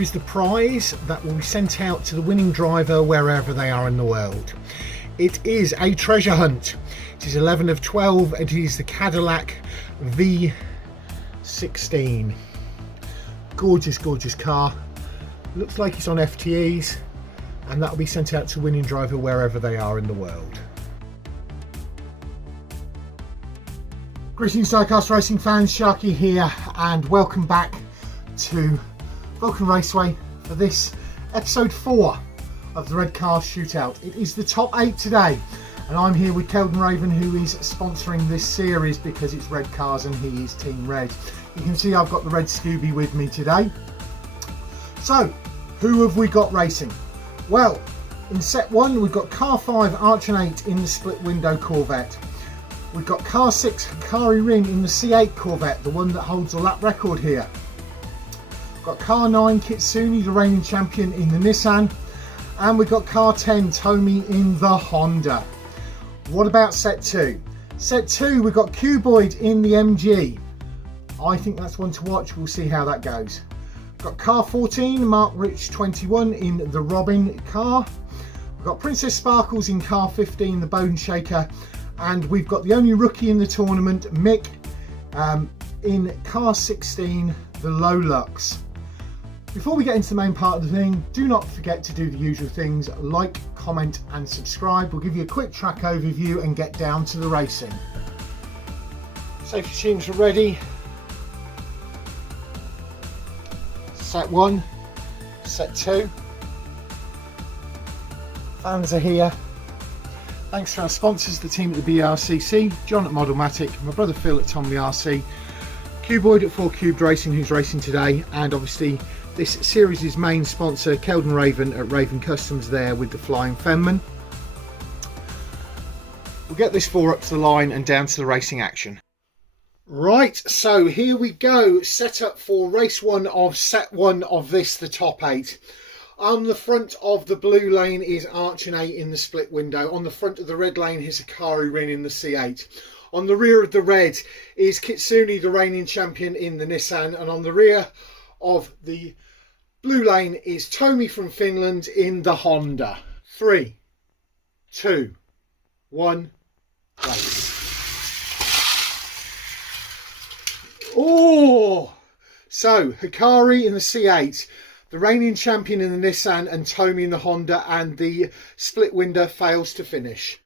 here is the prize that will be sent out to the winning driver wherever they are in the world. It is a treasure hunt. It is 11 of 12. It is the Cadillac V16. Gorgeous, gorgeous car. Looks like it's on FTEs, and that will be sent out to winning driver wherever they are in the world. Greetings Diecast Racing fans, Sharky here, and welcome back to Vulcan Raceway for this episode 4 of the Red Car Shootout. It is the top 8 today, and I'm here with Kelden Raven, who is sponsoring this series because it's red cars and he is Team Red. You can see I've got the red Scooby with me today. So, who have we got racing? Well, in set 1 we've got car 5 ArtchN 8 in the split window Corvette. We've got car 6 Hakari Ring in the C8 Corvette, the one that holds the lap record here. We've got car 9 Kitsune, the reigning champion, in the Nissan. And we've got car 10 Tomi in the Honda. What about set 2? Set 2 we've got Cuboid in the MG. I think that's one to watch, we'll see how that goes. We've got car 14 Mark Rich 21 in the Robin car. We've got Princess Sparkles in car 15, the Bone Shaker. And we've got the only rookie in the tournament, Mick, in car 16, the Low Lux. Before we get into the main part of the thing, do not forget to do the usual things, like, comment and subscribe. We'll give you a quick track overview and get down to the racing. Safety teams are ready. Set 1, set 2. Fans are here. Thanks to our sponsors, the team at the BRCC, John at Modelmatic, my brother Phil at Tomi RC, Cuboid at 4 Cubed Racing, who's racing today, and obviously this series' main sponsor, Kelden Raven at Raven Customs, there with the Flying Fenman. We'll get this 4 up to the line and down to the racing action. Right, so here we go, set up for race 1 of set 1 of this, the top 8. On the front of the blue lane is ArtchN 8 in the split window. On the front of the red lane is Hakari Ring in the C8. On the rear of the red is Kitsune, the reigning champion, in the Nissan. And on the rear of the blue lane is Tomi from Finland in the Honda. 3, 2, 1, race. Oh! So, Hakari in the C8. The reigning champion in the Nissan and Tomi in the Honda, and the split window fails to finish.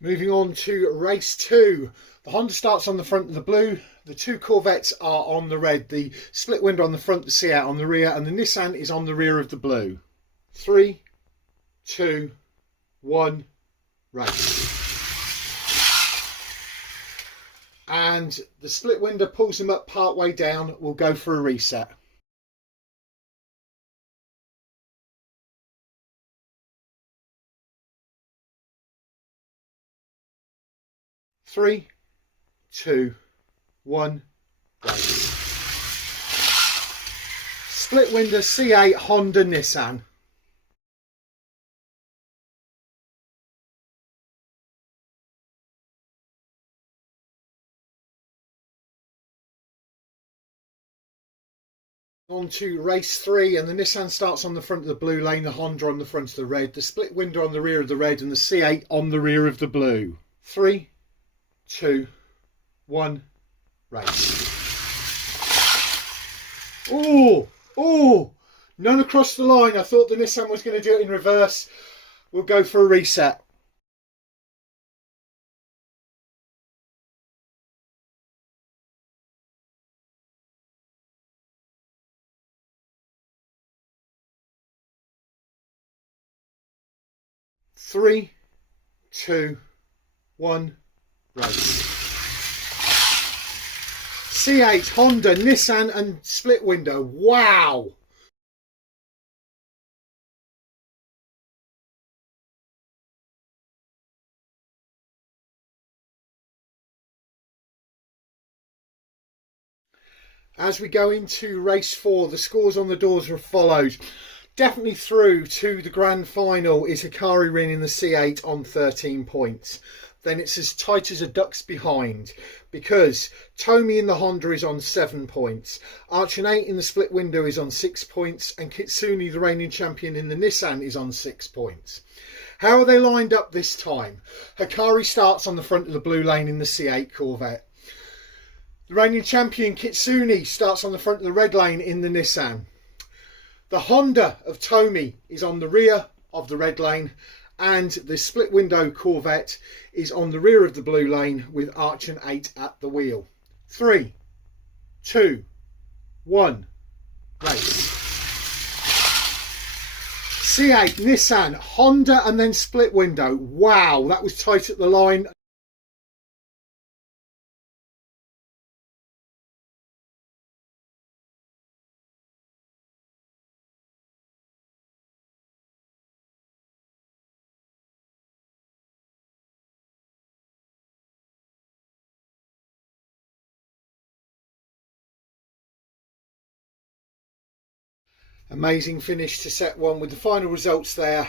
Moving on to race 2. The Honda starts on the front of the blue. The 2 Corvettes are on the red. The split window on the front, the C8 on the rear, and the Nissan is on the rear of the blue. 3, 2, 1, race. And the split window pulls them up part way down. We'll go for a reset. Three, 2, 1, race. Split window C8 Honda Nissan. On to race 3, and the Nissan starts on the front of the blue lane, the Honda on the front of the red, the split window on the rear of the red, and the C8 on the rear of the blue. 3, 2, 1, race. Oh, none across the line. I thought the Nissan was going to do it in reverse. We'll go for a reset. Three, 2, 1, race. C8, Honda, Nissan and split window. Wow! As we go into race 4, the scores on the doors are as follows. Definitely through to the grand final is Hakari winning the C8 on 13 points. Then it's as tight as a duck's behind because Tomi in the Honda is on 7 points. ArTchN in the split window is on 6 points. And Kitsune, the reigning champion in the Nissan, is on 6 points. How are they lined up this time? Hakari starts on the front of the blue lane in the C8 Corvette. The reigning champion Kitsune starts on the front of the red lane in the Nissan. The Honda of Tomi is on the rear of the red lane, and the split window Corvette is on the rear of the blue lane with ArTchN at the wheel. 3, 2, 1, race. C8, Nissan, Honda and then split window. Wow, that was tight at the line. Amazing finish to set 1 with the final results there.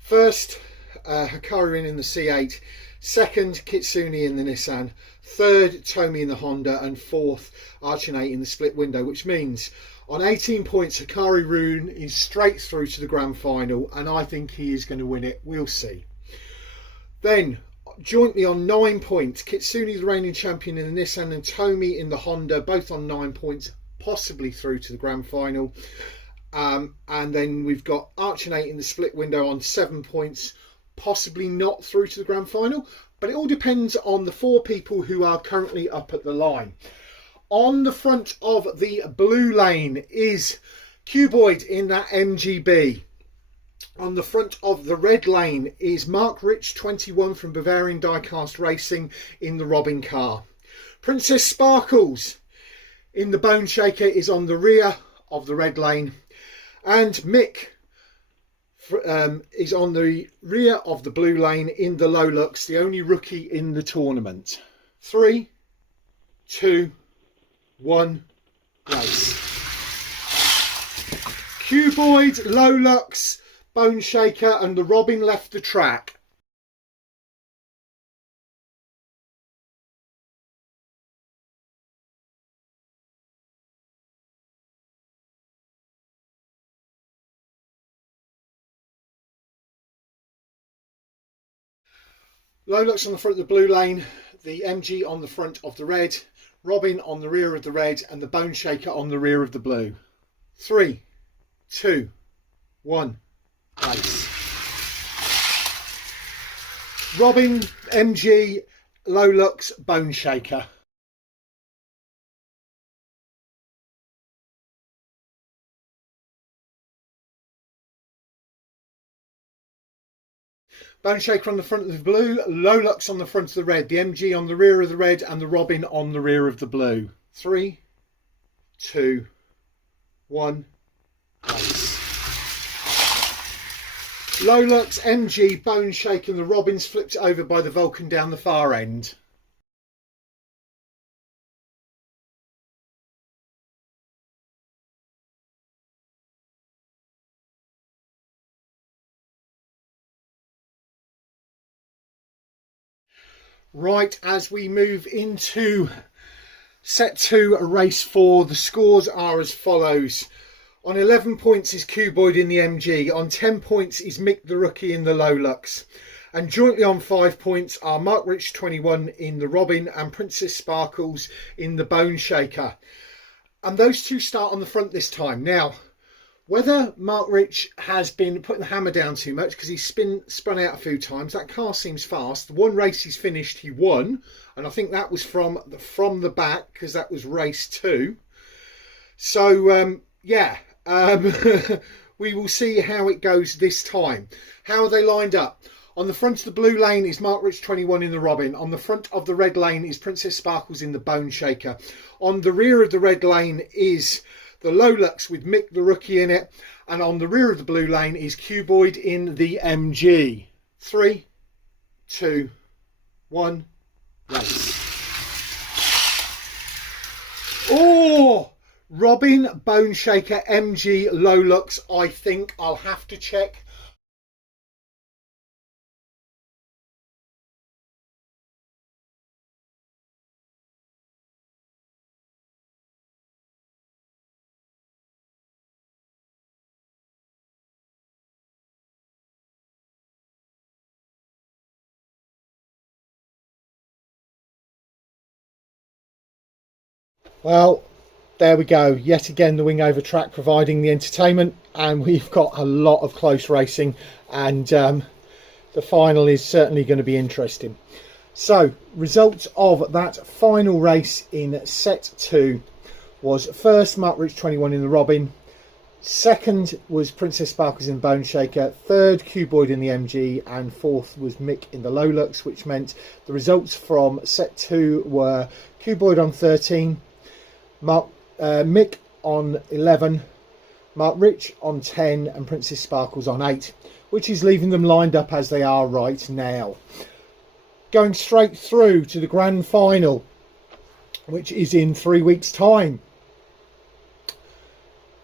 First, Hakari in the C8. Second, Kitsune in the Nissan. Third, Tomi in the Honda. And fourth, ArTchN in the split window, which means on 18 points, Hakari Rune is straight through to the grand final, and I think he is going to win it. We'll see. Then, jointly on 9 points, Kitsune, the reigning champion in the Nissan, and Tomi in the Honda, both on 9 points, possibly through to the grand final. And then we've got ArTchN in the split window on 7 points, possibly not through to the grand final, but it all depends on the 4 people who are currently up at the line. On the front of the blue lane is Cuboid in that MGB. On the front of the red lane is Mark Rich 21 from Bavarian Diecast Racing in the Robin car. Princess Sparkles in the Bone Shaker is on the rear of the red lane. And Mick is on the rear of the blue lane in the Lolux, the only rookie in the tournament. 3, 2, 1, race. Cuboid, Lolux, Bone Shaker and the Robin left the track. Lolux on the front of the blue lane, the MG on the front of the red, Robin on the rear of the red and the Bone Shaker on the rear of the blue. 3, 2, 1, race. Robin, MG, Lolux, Bone Shaker. Bone Shaker on the front of the blue, Lolux on the front of the red, the MG on the rear of the red and the Robin on the rear of the blue. 3, 2, 1, race. Lolux, MG, Bone Shaker and the Robin's flipped over by the Vulcan down the far end. Right, as we move into set 2, race 4, the scores are as follows. On 11 points is Cuboid in the MG. On 10 points is Mick the rookie in the Lolux. And jointly on 5 points are Mark Rich 21 in the Robin and Princess Sparkles in the Bone Shaker. And those two start on the front this time. Now, whether Mark Rich has been putting the hammer down too much because he's spun out a few times, that car seems fast. The one race he's finished, he won. And I think that was from the back because that was race 2. So, yeah. We will see how it goes this time. How are they lined up? On the front of the blue lane is Mark Rich 21 in the Robin. On the front of the red lane is Princess Sparkles in the Bone Shaker. On the rear of the red lane is the Lolux with Mick the rookie in it. And on the rear of the blue lane is Cuboid in the MG. 3, 2, 1, race. Oh! Robin, Bone Shaker, MG, Lolux, I think I'll have to check. Well, there we go. Yet again, the wing over track providing the entertainment, and we've got a lot of close racing, and the final is certainly going to be interesting. So, results of that final race in set 2 was first Mark Rich 21 in the Robin, second was Princess Sparkles in Bone Shaker, third Cuboid in the MG, and fourth was Mick in the Lolux, which meant the results from set 2 were Cuboid on 13, Mick on 11, Mark Rich on 10, and Princess Sparkles on 8, which is leaving them lined up as they are right now. Going straight through to the grand final, which is in 3 weeks' time.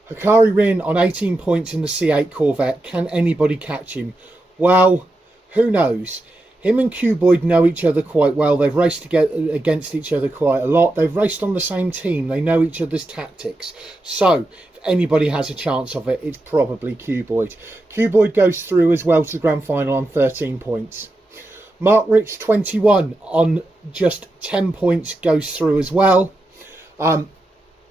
Hakari Rin on 18 points in the C8 Corvette. Can anybody catch him? Well, who knows? Him and Cuboid know each other quite well. They've raced against each other quite a lot. They've raced on the same team. They know each other's tactics. So, if anybody has a chance of it, it's probably Cuboid. Cuboid goes through as well to the grand final on 13 points. Mark Rich 21 on just 10 points goes through as well.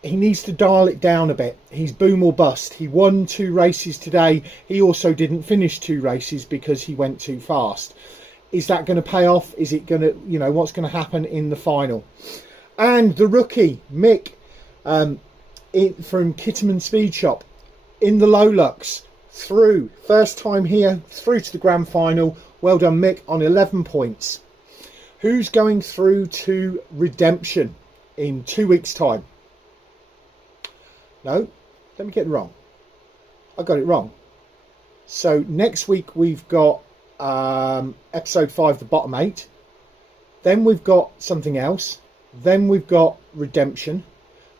He needs to dial it down a bit. He's boom or bust. He won 2 races today. He also didn't finish 2 races because he went too fast. Is that going to pay off? Is it going to, what's going to happen in the final? And the rookie, Mick, from Kitsune Speed Shop, in the Lolux, through. First time here, through to the grand final. Well done, Mick, on 11 points. Who's going through to redemption in 2 weeks' time? No, let me get it wrong. I got it wrong. So next week we've got episode 5, the bottom 8. Then we've got something else. Then we've got redemption.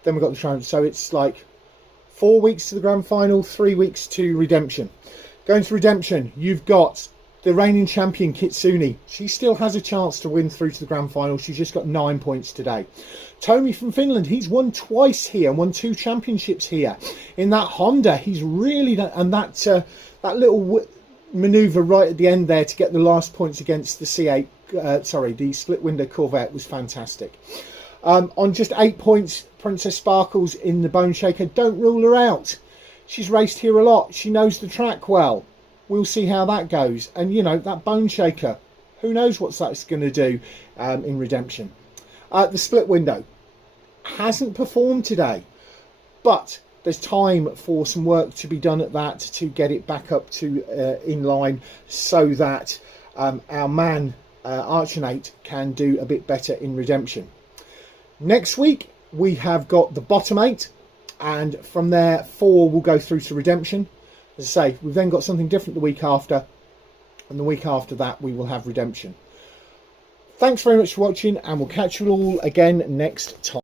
Then we've got the triumph. So it's like 4 weeks to the grand final, 3 weeks to redemption. Going to redemption, you've got the reigning champion Kitsune. She still has a chance to win through to the grand final. She's just got 9 points today. Tomi from Finland, he's won twice here, won 2 championships here. In that Honda, he's really done, and that little manoeuvre right at the end there to get the last points against the C8, the split window Corvette was fantastic. On just 8 points, Princess Sparkles in the Bone Shaker. Don't rule her out. She's raced here a lot. She knows the track well. We'll see how that goes. And, that Bone Shaker, who knows what that's going to do in redemption. The split window hasn't performed today, but there's time for some work to be done at that to get it back up to in line, so that our man ArTchN can do a bit better in redemption. Next week we have got the bottom 8, and from there 4 will go through to redemption. As I say, we've then got something different the week after, and the week after that we will have redemption. Thanks very much for watching, and we'll catch you all again next time.